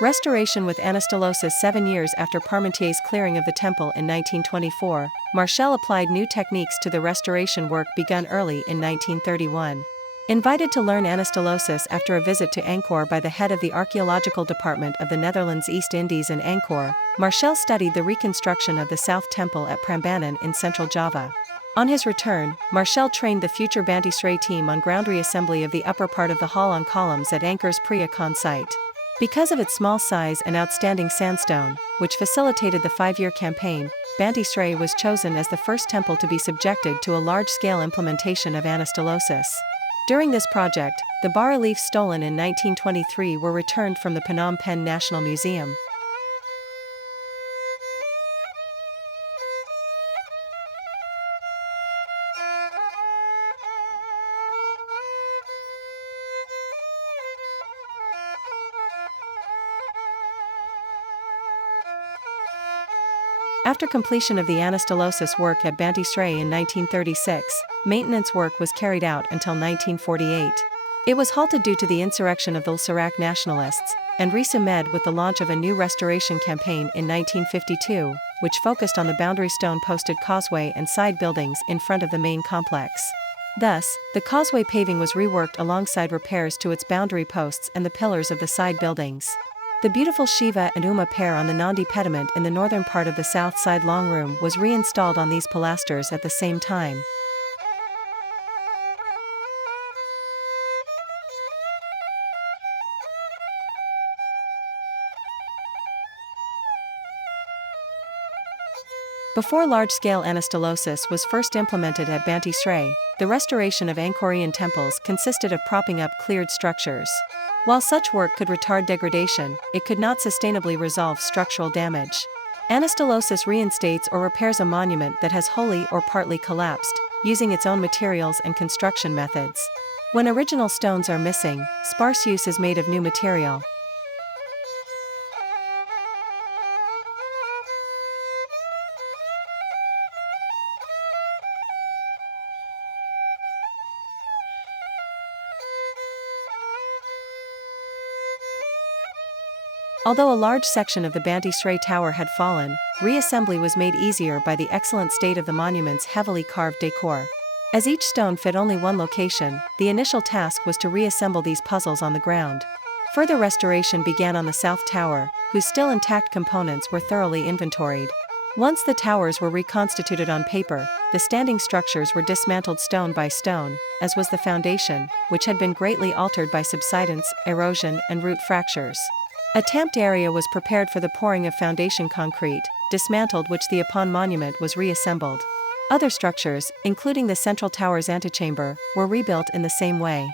Restoration with anastylosis. 7 years after Parmentier's clearing of the temple in 1924, Marchal applied new techniques to the restoration work begun early in 1931. Invited to learn anastylosis after a visit to Angkor by the head of the archaeological department of the Netherlands East Indies in Angkor, Marchal studied the reconstruction of the South Temple at Prambanan in central Java. On his return, Marchal trained the future Banteay Srei team on ground reassembly of the upper part of the hall on columns at Angkor's Priya Khan site. Because of its small size and outstanding sandstone, which facilitated the 5-year campaign, Banteay Srei was chosen as the first temple to be subjected to a large-scale implementation of anastylosis. During this project, the bas-reliefs stolen in 1923 were returned from the Phnom Penh National Museum. After completion of the anastylosis work at Banteay Srei in 1936, maintenance work was carried out until 1948. It was halted due to the insurrection of the Lsarak nationalists, and resummed with the launch of a new restoration campaign in 1952, which focused on the boundary stone-posted causeway and side buildings in front of the main complex. Thus, the causeway paving was reworked alongside repairs to its boundary posts and the pillars of the side buildings. The beautiful Shiva and Uma pair on the Nandi pediment in the northern part of the south side long room was reinstalled on these pilasters at the same time. Before large-scale anastylosis was first implemented at Banteay Srei, the restoration of Angkorian temples consisted of propping up cleared structures. While such work could retard degradation, it could not sustainably resolve structural damage. Anastylosis reinstates or repairs a monument that has wholly or partly collapsed, using its own materials and construction methods. When original stones are missing, sparse use is made of new material. Although a large section of the Banteay Srei tower had fallen, reassembly was made easier by the excellent state of the monument's heavily carved decor. As each stone fit only one location, the initial task was to reassemble these puzzles on the ground. Further restoration began on the South Tower, whose still intact components were thoroughly inventoried. Once the towers were reconstituted on paper, the standing structures were dismantled stone by stone, as was the foundation, which had been greatly altered by subsidence, erosion, and root fractures. A tamped area was prepared for the pouring of foundation concrete, dismantled, which the upon monument was reassembled. Other structures, including the central tower's antechamber, were rebuilt in the same way.